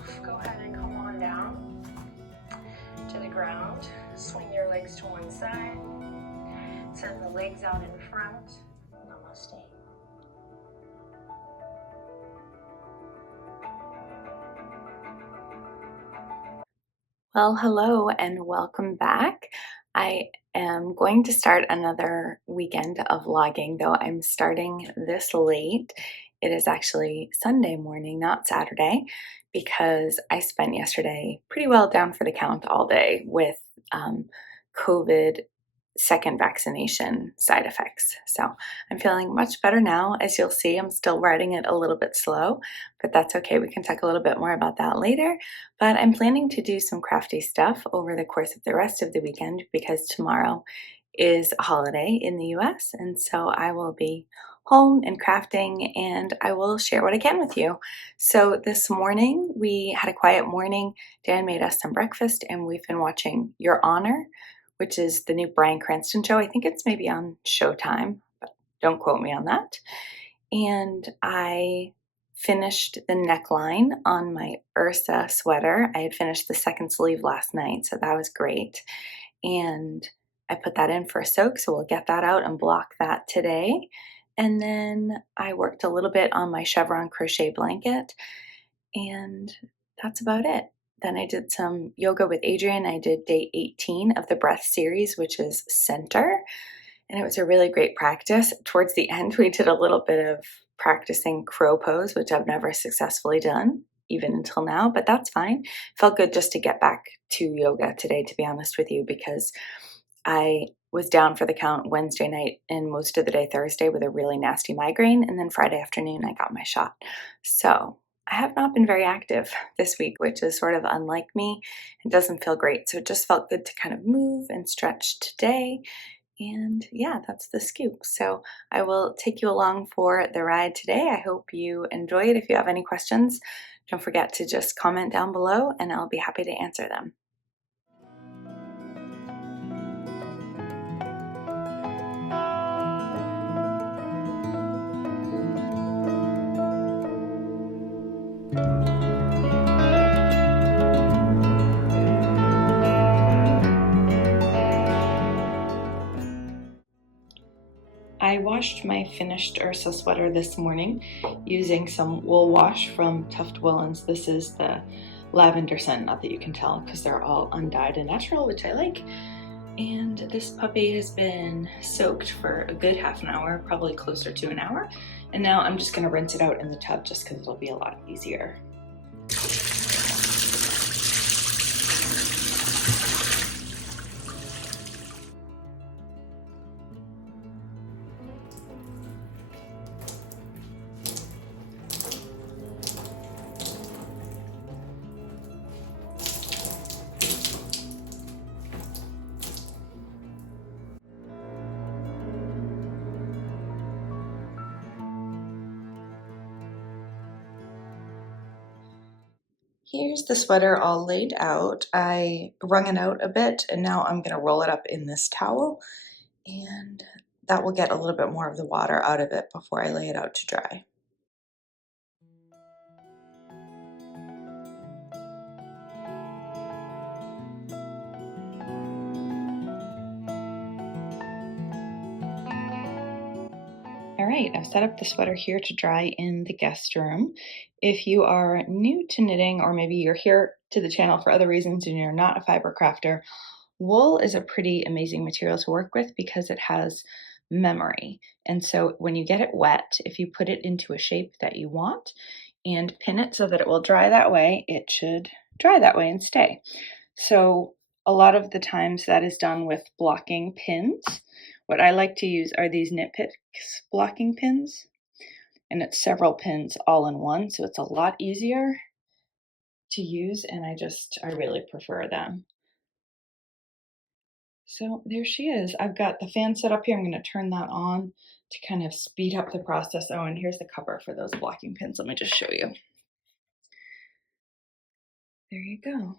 off, go ahead and come on down to the ground. Swing your legs to one side. Send the legs out in front. Namaste. Well, hello and welcome back. I am going to start another weekend of vlogging, though I'm starting this late. It is actually Sunday morning, not Saturday, because I spent yesterday pretty well down for the count all day with COVID second vaccination side effects. So I'm feeling much better now. As you'll see, I'm still riding it a little bit slow, but that's okay. We can talk a little bit more about that later. But I'm planning to do some crafty stuff over the course of the rest of the weekend because tomorrow is a holiday in the US, and so I will be home and crafting, and I will share what I can with you. So this morning we had a quiet morning. Dan made us some breakfast, and we've been watching Your Honor, which is the new Bryan Cranston show. I think it's maybe on Showtime, but don't quote me on that. And I finished the neckline on my Ursa sweater. I had finished the second sleeve last night, so that was great. And I put that in for a soak, so we'll get that out and block that today. And then I worked a little bit on my chevron crochet blanket, and that's about it. Then I did some yoga with Adrian. I did day 18 of the breath series, which is center. And it was a really great practice. Towards the end, we did a little bit of practicing crow pose, which I've never successfully done, even until now, but that's fine. Felt good just to get back to yoga today, to be honest with you, because I was down for the count Wednesday night and most of the day Thursday with a really nasty migraine. And then Friday afternoon, I got my shot. So I have not been very active this week, which is sort of unlike me. It doesn't feel great. So it just felt good to kind of move and stretch today. And yeah, that's the scoop. So I will take you along for the ride today. I hope you enjoy it. If you have any questions, don't forget to just comment down below and I'll be happy to answer them. I washed my finished Ursa sweater this morning using some wool wash from Tuft Woolens. This is the lavender scent, not that you can tell because they're all undyed and natural, which I like. And this puppy has been soaked for a good half an hour, probably closer to an hour. And now I'm just gonna rinse it out in the tub just because it'll be a lot easier. Here's the sweater all laid out. I wrung it out a bit and now I'm going to roll it up in this towel and that will get a little bit more of the water out of it before I lay it out to dry. All right, I've set up the sweater here to dry in the guest room. If you are new to knitting, or maybe you're here to the channel for other reasons and you're not a fiber crafter, wool is a pretty amazing material to work with because it has memory. And so when you get it wet, if you put it into a shape that you want and pin it so that it will dry that way, it should dry that way and stay. So a lot of the times that is done with blocking pins. What I like to use are these Knit Picks blocking pins, and it's several pins all in one, so it's a lot easier to use, and I really prefer them. So there she is. I've got the fan set up here. I'm going to turn that on to kind of speed up the process. Oh, and here's the cover for those blocking pins. Let me just show you. There you go.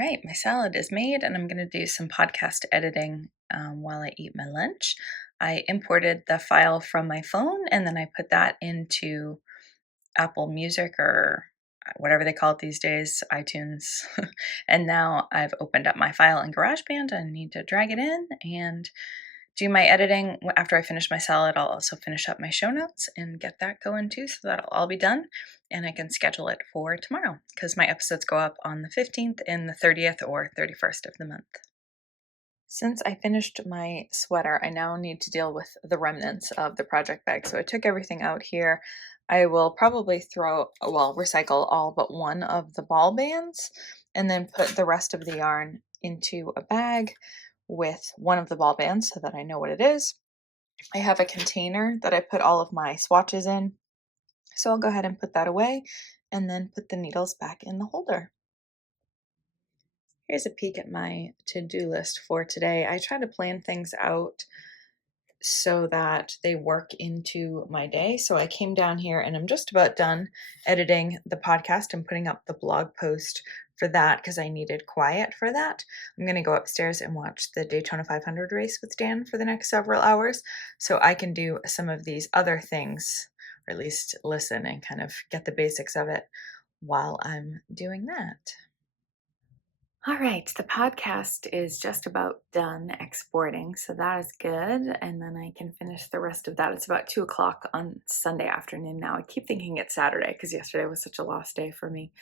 right, my salad is made and I'm going to do some podcast editing while I eat my lunch. I imported the file from my phone and then I put that into Apple Music or whatever they call it these days, iTunes. And now I've opened up my file in GarageBand. I need to drag it in and do my editing. After I finish my salad, I'll also finish up my show notes and get that going too, so that'll all be done and I can schedule it for tomorrow because my episodes go up on the 15th and the 30th or 31st of the month. Since I finished my sweater, I now need to deal with the remnants of the project bag. So I took everything out here. I will probably recycle all but one of the ball bands and then put the rest of the yarn into a bag with one of the ball bands so that I know what it is. I have a container that I put all of my swatches in. So I'll go ahead and put that away and then put the needles back in the holder. Here's a peek at my to-do list for today. I try to plan things out so that they work into my day. So I came down here and I'm just about done editing the podcast and putting up the blog post for that because I needed quiet for that. I'm going to go upstairs and watch the Daytona 500 race with Dan for the next several hours so I can do some of these other things, or at least listen and kind of get the basics of it while I'm doing that. All right, the podcast is just about done exporting, so that is good. And then I can finish the rest of that. It's about 2 o'clock on Sunday afternoon now. I keep thinking it's Saturday because yesterday was such a lost day for me.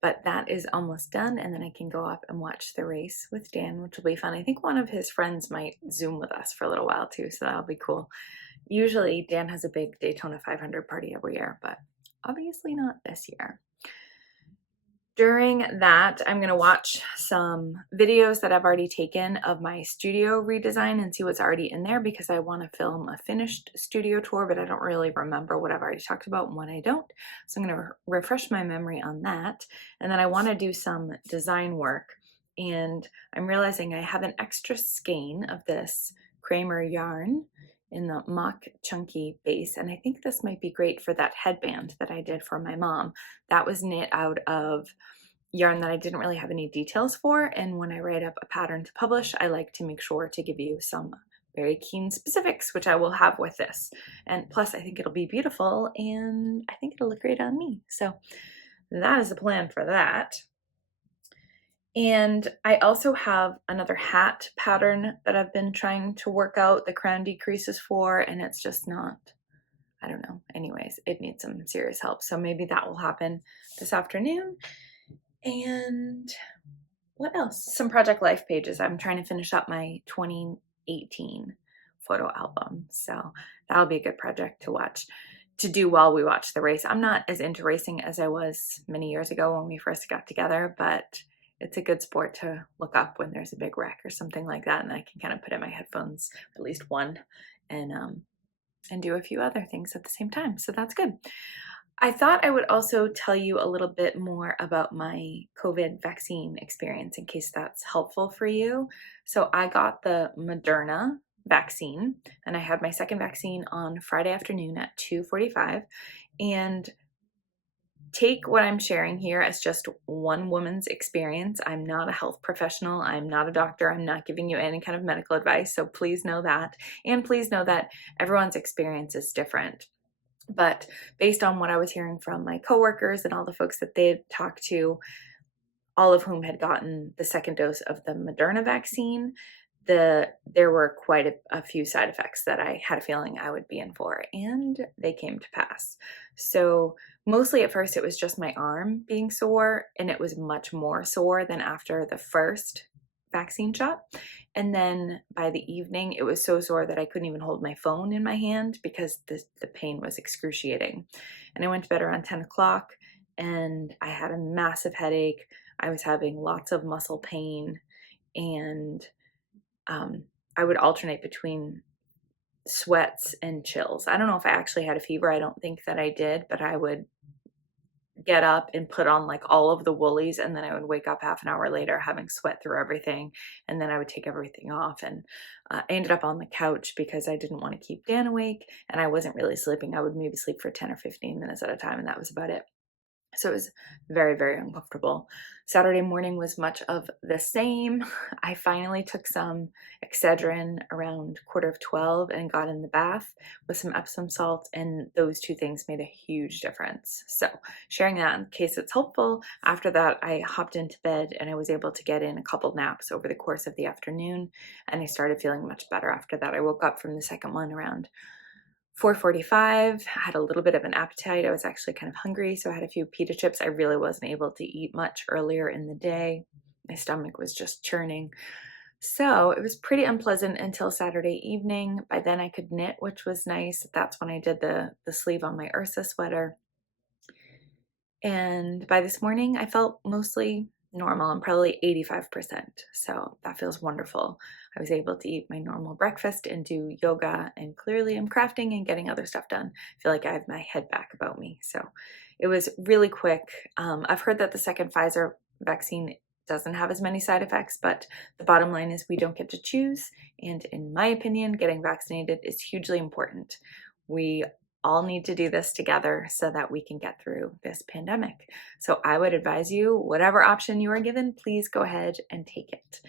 But that is almost done, and then I can go up and watch the race with Dan, which will be fun. I think one of his friends might Zoom with us for a little while too, so that'll be cool. Usually Dan has a big Daytona 500 party every year, but obviously not this year. During that, I'm going to watch some videos that I've already taken of my studio redesign and see what's already in there because I want to film a finished studio tour, but I don't really remember what I've already talked about and what I don't. So I'm going to refresh my memory on that. And then I want to do some design work. And I'm realizing I have an extra skein of this Kramer yarn in the mock chunky base. And I think this might be great for that headband that I did for my mom. That was knit out of yarn that I didn't really have any details for. And when I write up a pattern to publish, I like to make sure to give you some very keen specifics, which I will have with this. And plus I think it'll be beautiful and I think it'll look great on me. So that is the plan for that. And I also have another hat pattern that I've been trying to work out the crown decreases for, and it's just not, I don't know. Anyways, it needs some serious help. So maybe that will happen this afternoon. And what else? Some Project Life pages. I'm trying to finish up my 2018 photo album. So that'll be a good project to do while we watch the race. I'm not as into racing as I was many years ago when we first got together, but it's a good sport to look up when there's a big wreck or something like that. And I can kind of put in my headphones, at least one, and do a few other things at the same time. So that's good. I thought I would also tell you a little bit more about my COVID vaccine experience in case that's helpful for you. So I got the Moderna vaccine and I had my second vaccine on Friday afternoon at 2:45. And take what I'm sharing here as just one woman's experience. I'm not a health professional. I'm not a doctor. I'm not giving you any kind of medical advice. So please know that. And please know that everyone's experience is different. But based on what I was hearing from my coworkers and all the folks that they'd talked to, all of whom had gotten the second dose of the Moderna vaccine, there were quite a few side effects that I had a feeling I would be in for, and they came to pass. So mostly at first it was just my arm being sore, and it was much more sore than after the first vaccine shot. And then by the evening, it was so sore that I couldn't even hold my phone in my hand because the pain was excruciating. And I went to bed around 10 o'clock and I had a massive headache. I was having lots of muscle pain, and I would alternate between sweats and chills. I don't know if I actually had a fever. I don't think that I did, but I would get up and put on like all of the woolies, and then I would wake up half an hour later having sweat through everything, and then I would take everything off. And I ended up on the couch because I didn't want to keep Dan awake, and I wasn't really sleeping. I would maybe sleep for 10 or 15 minutes at a time, and that was about it. So it was very, very uncomfortable. Saturday morning was much of the same. I finally took some excursion around 11:45 and got in the bath with some Epsom salt, and those two things made a huge difference. So sharing that in case it's helpful. After that, I hopped into bed and I was able to get in a couple naps over the course of the afternoon, and I started feeling much better after that. I woke up from the second one around 4:45, I had a little bit of an appetite. I was actually kind of hungry, so I had a few pita chips. I really wasn't able to eat much earlier in the day. My stomach was just churning. So it was pretty unpleasant until Saturday evening. By then I could knit, which was nice. That's when I did the sleeve on my Ursa sweater. And by this morning, I felt mostly normal. I'm probably 85%. So that feels wonderful. I was able to eat my normal breakfast and do yoga, and clearly I'm crafting and getting other stuff done. I feel like I have my head back about me. So it was really quick. I've heard that the second Pfizer vaccine doesn't have as many side effects, but the bottom line is we don't get to choose. And in my opinion, getting vaccinated is hugely important. We all need to do this together so that we can get through this pandemic. So I would advise you, whatever option you are given, please go ahead and take it.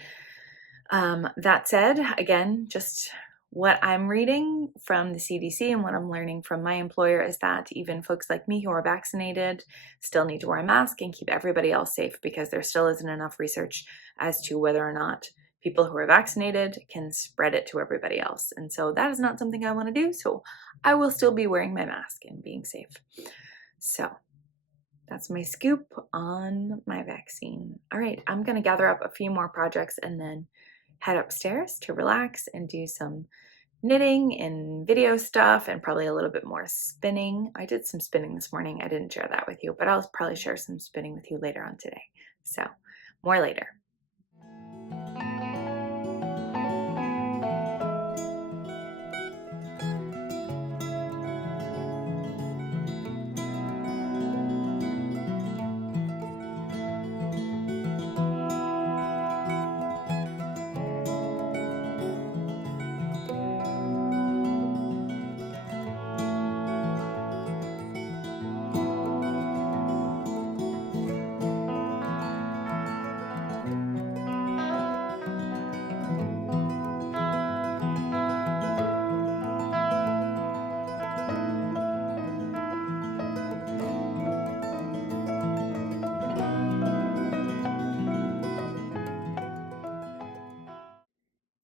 That said, again, just what I'm reading from the CDC and what I'm learning from my employer is that even folks like me who are vaccinated still need to wear a mask and keep everybody else safe, because there still isn't enough research as to whether or not people who are vaccinated can spread it to everybody else. And so that is not something I want to do. So I will still be wearing my mask and being safe. So that's my scoop on my vaccine. All right, I'm going to gather up a few more projects and then head upstairs to relax and do some knitting and video stuff and probably a little bit more spinning. I did some spinning this morning. I didn't share that with you, but I'll probably share some spinning with you later on today. So more later.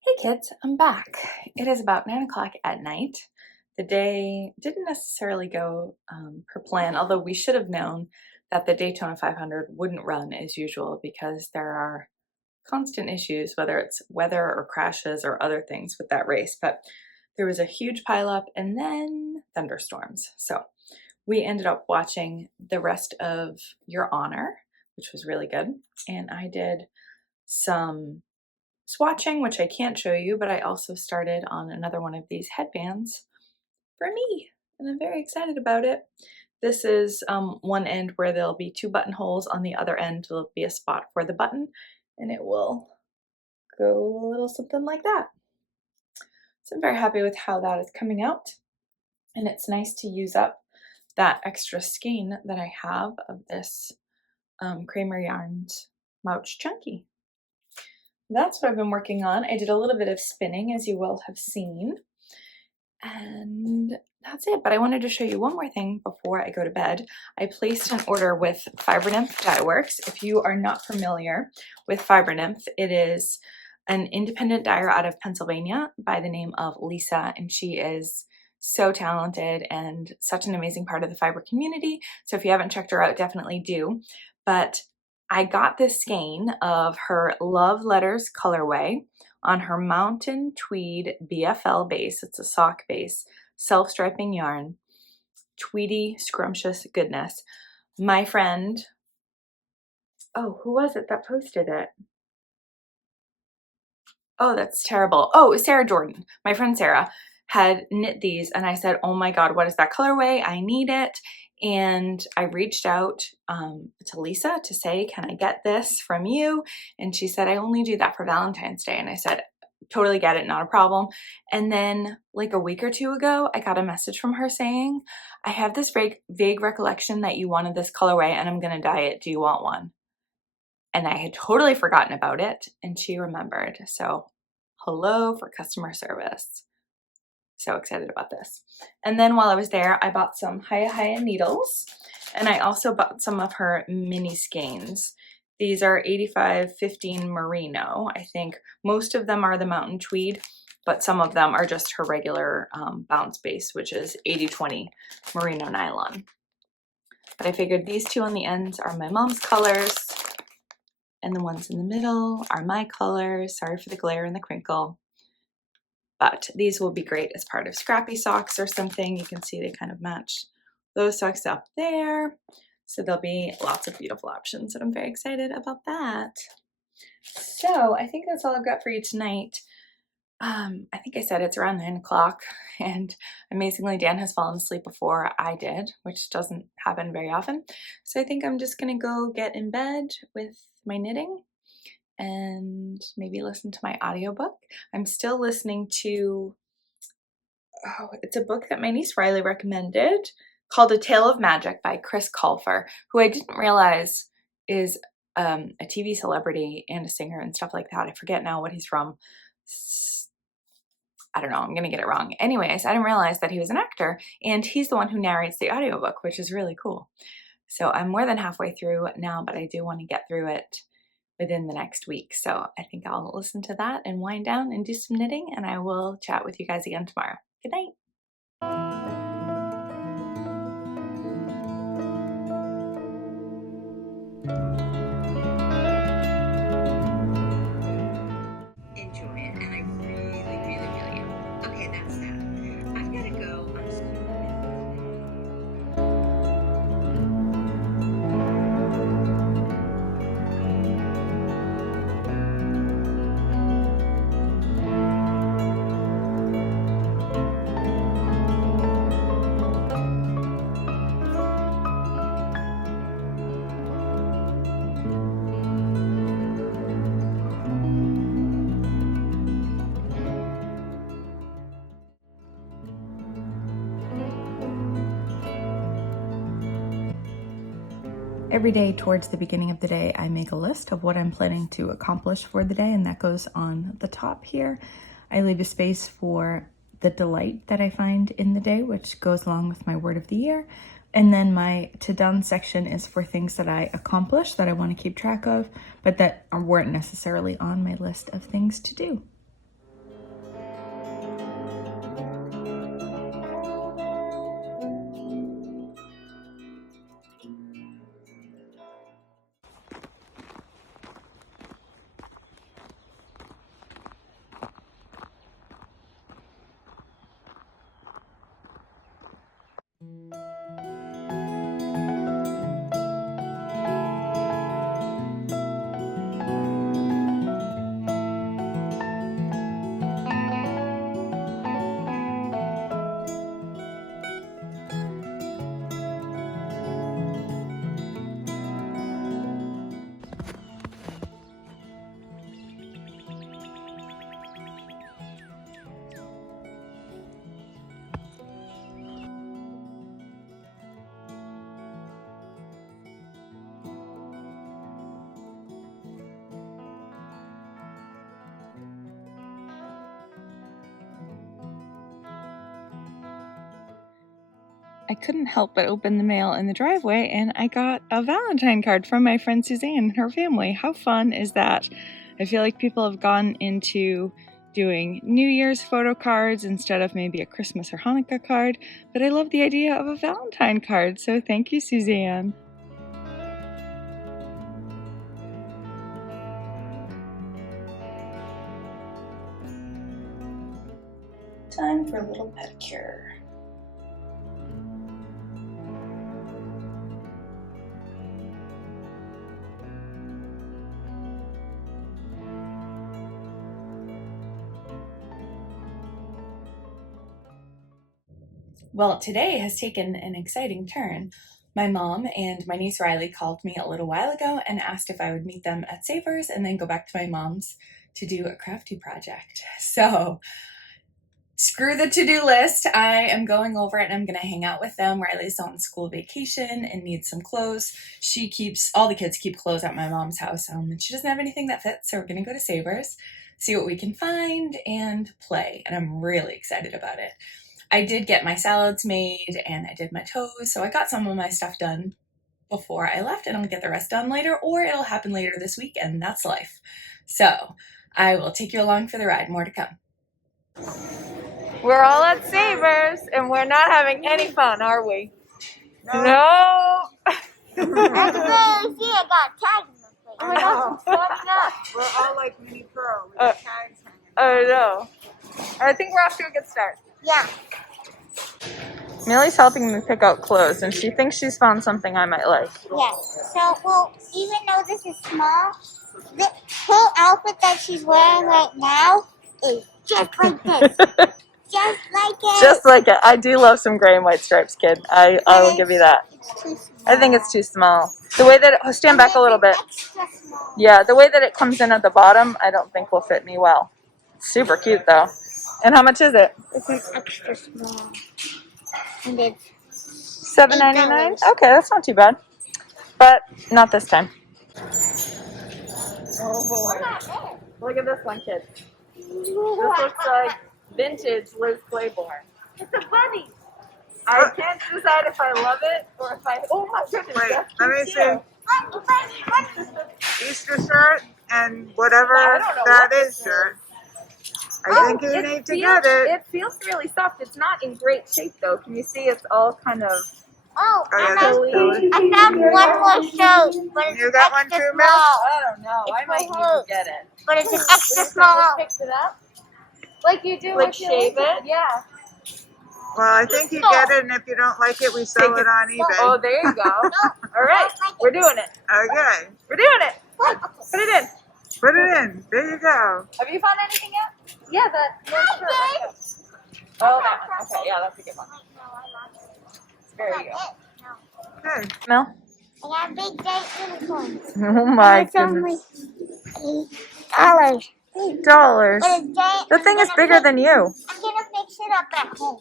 Hey kids, I'm back. It is about 9 o'clock at night. The day didn't necessarily go per plan, although we should have known that the Daytona 500 wouldn't run as usual because there are constant issues, whether it's weather or crashes or other things with that race. But there was a huge pileup and then thunderstorms. So we ended up watching the rest of Your Honor, which was really good. And I did some swatching, which I can't show you, but I also started on another one of these headbands for me, and I'm very excited about it. This is one end where there'll be 2 buttonholes. On the other end, there'll be a spot for the button, and it will go a little something like that. So I'm very happy with how that is coming out, and it's nice to use up that extra skein that I have of this Kramer Yarns Mouch Chunky. That's what I've been working on. I did a little bit of spinning, as you will have seen, and that's it. But I wanted to show you one more thing before I go to bed. I placed an order with Fiber Nymph Dye Works. If you are not familiar with Fiber Nymph, it is an independent dyer out of Pennsylvania by the name of Lisa, and she is so talented and such an amazing part of the fiber community. So if you haven't checked her out, definitely do. But I got this skein of her Love Letters colorway on her Mountain Tweed BFL base. It's a sock base, self-striping yarn, tweedy, scrumptious goodness. My friend, oh, who was it that posted it? Oh, that's terrible. Oh, it was Sarah Jordan. My friend Sarah had knit these, and I said, oh my God, what is that colorway? I need it. And I reached out to Lisa to say, can I get this from you? And she said, I only do that for Valentine's Day. And I said, totally get it, not a problem. And then like a week or two ago, I got a message from her saying, I have this vague recollection that you wanted this colorway and I'm going to dye it. Do you want one? And I had totally forgotten about it, and she remembered. So hello for customer service. So excited about this. And then while I was there, I bought some Hiya needles, and I also bought some of her mini skeins. These are 85-15 merino. I think most of them are the mountain tweed, but some of them are just her regular bounce base, which is 80-20 merino nylon. But I figured these two on the ends are my mom's colors, and the ones in the middle are my colors. Sorry for the glare and the crinkle. But these will be great as part of scrappy socks or something. You can see they kind of match those socks up there. So there'll be lots of beautiful options, and I'm very excited about that. So I think that's all I've got for you tonight. I think I said it's around 9 o'clock, and amazingly Dan has fallen asleep before I did, which doesn't happen very often. So I think I'm just gonna go get in bed with my knitting and maybe listen to my audiobook. I'm still listening to, it's a book that my niece Riley recommended called A Tale of Magic by Chris Colfer, who I didn't realize is a TV celebrity and a singer and stuff like that. I forget now what he's from. I don't know, I'm gonna get it wrong. Anyways, I didn't realize that he was an actor, and he's the one who narrates the audiobook, which is really cool. So I'm more than halfway through now, but I do want to get through it within the next week. So I think I'll listen to that and wind down and do some knitting, and I will chat with you guys again tomorrow. Good night. Enjoy it, and I really am. Okay, that's that. I've got to go. Every day towards the beginning of the day, I make a list of what I'm planning to accomplish for the day, and that goes on the top here. I leave a space for the delight that I find in the day, which goes along with my word of the year. And then my to done section is for things that I accomplished that I want to keep track of, but that weren't necessarily on my list of things to do. I couldn't help but open the mail in the driveway, and I got a Valentine card from my friend Suzanne and her family. How fun is that? I feel like people have gone into doing New Year's photo cards instead of maybe a Christmas or Hanukkah card, but I love the idea of a Valentine card, so thank you, Suzanne. Time for a little pedicure. Well, today has taken an exciting turn. My mom and my niece Riley called me a little while ago and asked if I would meet them at Savers and then go back to my mom's to do a crafty project. So screw the to-do list. I am going over it and I'm going to hang out with them. Riley's on school vacation and needs some clothes. All the kids keep clothes at my mom's house, and she doesn't have anything that fits, so we're going to go to Savers, see what we can find, and play. And I'm really excited about it. I did get my salads made and I did my toast, so I got some of my stuff done before I left, and I'll get the rest done later, or it'll happen later this week, and that's life. So I will take you along for the ride. More to come. We're all at Savers, and we're not having any fun, are we? No. I got tags in the place. We're all like mini pearl with the tags hanging. I know. I think we're off to a good start. Yeah. Millie's helping me pick out clothes, and she thinks she's found something I might like. Yeah. So, well, even though this is small, the whole outfit that she's wearing right now is just like this. Just like it. Just like it. I do love some gray and white stripes, kid. I will give you that. It's too small. I think it's too small. The way that stand back a little bit. Extra small. Yeah, the way that it comes in at the bottom, I don't think will fit me well. Super cute though. And how much is it? It's an extra small. And it's $7.99. Okay, that's not too bad. But not this time. Oh boy. Look at this one, kid. This looks like vintage Liz Claiborne. It's a bunny. I can't decide if I love it or if I... Oh my goodness. Wait, that's let me cute see. Easter shirt and whatever I don't know that what is shirt. I think you need to get it. It feels really soft. It's not in great shape though. Can you see it's all kind of... Oh, Oh, yeah, and that's silly. I found one more shirt, but it's You got one extra too, Mel? small. I don't know. I might need to get it. But it's an extra small. Fix it up? Like you do? Like shave it? Yeah. Well, I think you get it, and if you don't like it, we sell it on eBay. Oh, there you go. All right. We're doing it. Okay. We're doing it. Put it in. Put it in. There you go. Have you found anything yet? Yeah, that. Oh, that one. Okay, yeah, that's a good one. There you go. Okay. Mel? I got big giant unicorns. Oh my It's only goodness. $8. $8. But it's giant. The thing is bigger than you. I'm gonna mix it up at home.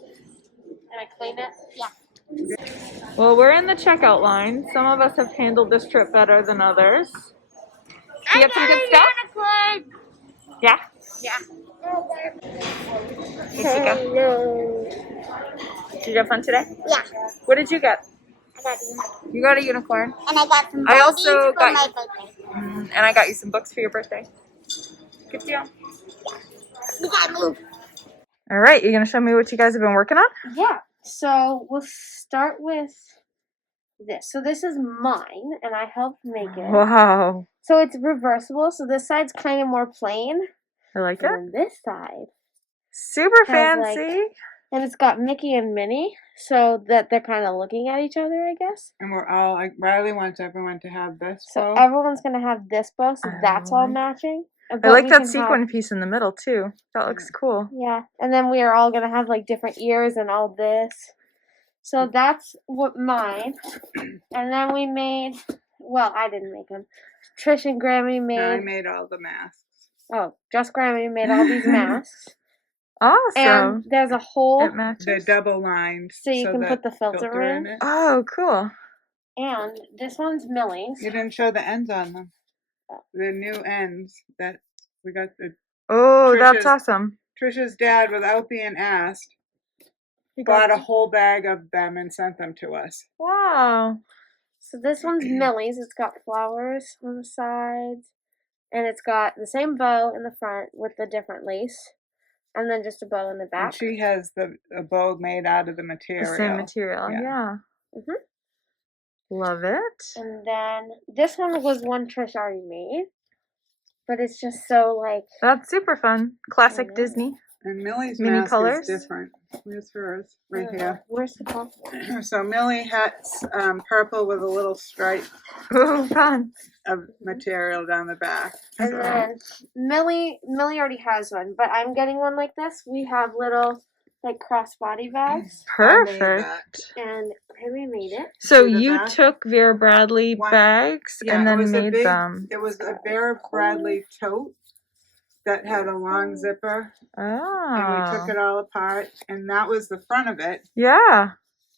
Can I clean it? Yeah. Well, we're in the checkout line. Some of us have handled this trip better than others. You get some good stuff? Unicorn. Yeah? Yeah. Hello. Did you have fun today? Yeah. What did you get? I got a unicorn. You got a unicorn. And I got some I Barbies also for got- my birthday. And I got you some books for your birthday. Good deal. We gotta move. All right, you're going to show me what you guys have been working on? Yeah, so we'll start with this. So this is mine, and I helped make it. Wow. So it's reversible, so this side's kind of more plain. I like it. And then this side, Super has, like, fancy. and it's got Mickey and Minnie, so that they're kind of looking at each other, I guess. And we're all like, Riley wants everyone to have this. So bow. everyone's going to have this bow, so that's all like- matching. I But like we that can sequin have- piece in the middle, too. That looks cool. Yeah, and then we are all going to have, like, different ears and all this. So that's what mine. And then we made, well, I didn't make them. Trish and Grammy made, I made all the masks. oh, just Grammy made all these masks. Awesome. And there's a hole It matches. They're double lined. so you can that put the filter in. it. Oh, cool. And this one's Millie's. You didn't show the ends on them. The new ends that we got. Oh, that's Trisha's- awesome. Trisha's dad, without being asked, He bought got- a whole bag of them and sent them to us. Wow. So this one's Millie's. It's got flowers on the sides. And it's got the same bow in the front with the different lace. And then just a bow in the And back. she has a bow made out of the The material. same material. Yeah. Yeah. Mhm. Love it. And then this one was one Trish already made. But it's just so like, That's super fun. Classic know. Disney. And Millie's Mini mask colors? is different. Where's hers? Right here. where's the bow? So Millie has purple with a little stripe Oh, fun. of material down the back. And then Millie already has one, but I'm getting one like this. We have little like crossbody bags, I made Perfect. that. and Harry made it. So See the you back? took Vera Bradley One- bags Yeah, and it then was a made big- them. It was a Vera Bradley tote that had a long zipper, and we took Oh. it all apart, and that was the front of it. Yeah.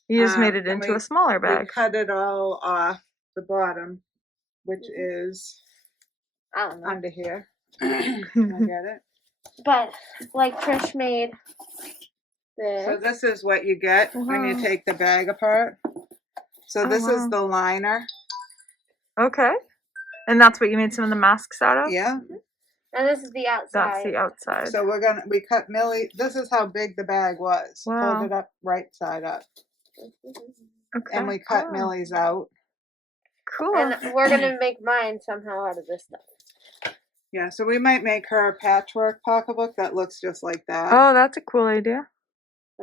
You just made it And into a smaller we bag. cut it all off the bottom, which is I don't know. under here. I get it. But like Trish made this. So this is what you get when you Wow. take the bag apart. So Oh, this wow. is the liner. Okay. And that's what you made some of the masks out of? Yeah. And this is the outside. That's the outside. So we cut Millie. This is how big the bag was. Wow. Fold it up right side up. Okay. And we cut Cool. Millie's out. Cool. And we're gonna make mine somehow out of this stuff. Yeah, so we might make her a patchwork pocketbook that looks just like that. Oh, that's a cool idea.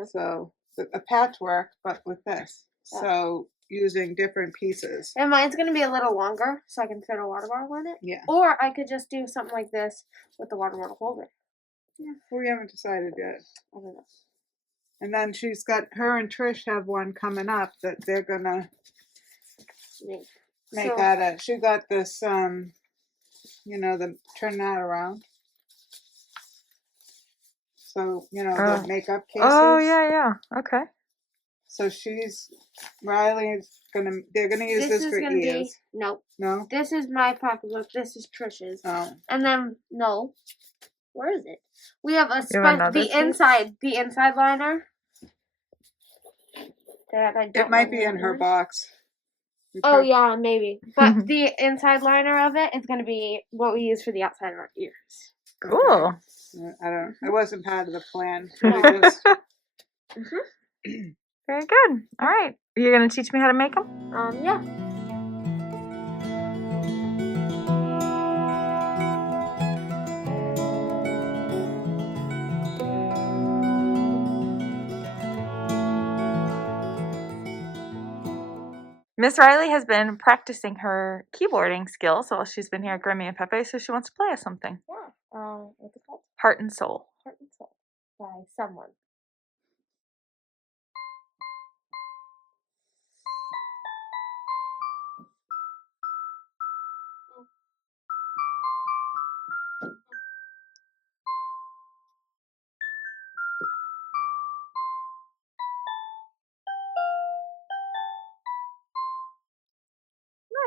So a patchwork, but with this. So using different pieces. And mine's gonna be a little longer, so I can fit a water bottle in it. Yeah. Or I could just do something like this with the water bottle holder. Yeah, we haven't decided yet. I don't know. And then she's got, her and Trish have one coming up that they're gonna make So- out of. She got this, turn that around. So, the makeup cases. Oh, yeah. Okay. So they're gonna use this is for gonna ears. be nope. No? This is my pocketbook. This is Trish's. Oh. And then no, where is it? We have You have another the piece? inside liner. That I don't It might know be in what her it is. box. We Oh took- yeah, maybe. But the inside liner of it is gonna be what we use for the outside of our ears. Cool. I wasn't part of the plan. No. It was- Very good. All right. You're going to teach me how to make them? Yeah. Miss Riley has been practicing her keyboarding skills while she's been here at Grammy and Pepe, so she wants to play us something. Yeah. What's it called? Heart and Soul. Heart and Soul by someone.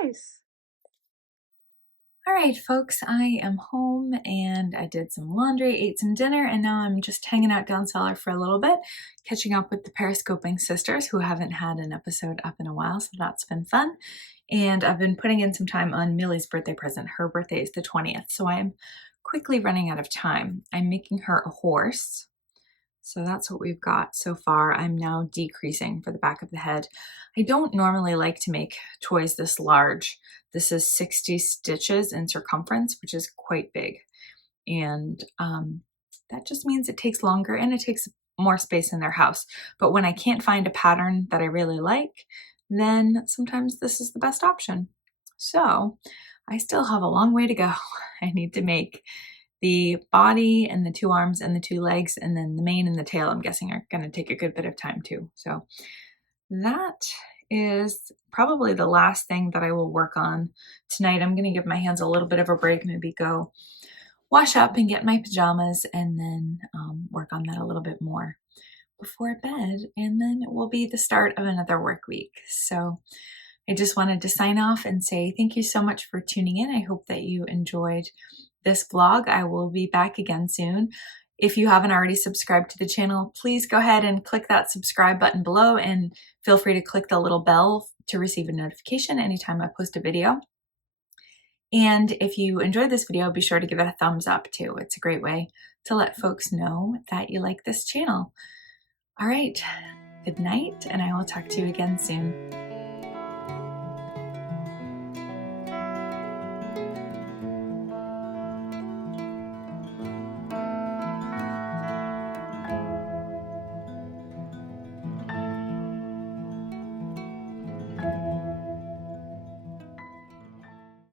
Nice. All right, folks, I am home and I did some laundry, ate some dinner, and now I'm just hanging out down cellar for a little bit, catching up with the Periscoping sisters who haven't had an episode up in a while, so that's been fun. And I've been putting in some time on Millie's birthday present. Her birthday is the 20th, so I'm quickly running out of time. I'm making her a horse. So that's what we've got so far. I'm now decreasing for the back of the head. I don't normally like to make toys this large. This is 60 stitches in circumference, which is quite big. And that just means it takes longer and it takes more space in their house. But when I can't find a pattern that I really like, then sometimes this is the best option. So I still have a long way to go. I need to make the body and the 2 arms and the 2 legs, and then the mane and the tail, I'm guessing, are going to take a good bit of time too. So that is probably the last thing that I will work on tonight. I'm going to give my hands a little bit of a break, maybe go wash up and get my pajamas, and then work on that a little bit more before bed, and then it will be the start of another work week. So I just wanted to sign off and say thank you so much for tuning in. I hope that you enjoyed this vlog. I will be back again soon. If you haven't already subscribed to the channel, please go ahead and click that subscribe button below, and feel free to click the little bell to receive a notification anytime I post a video. And if you enjoyed this video, be sure to give it a thumbs up too. It's a great way to let folks know that you like this channel. All right, good night, and I will talk to you again soon.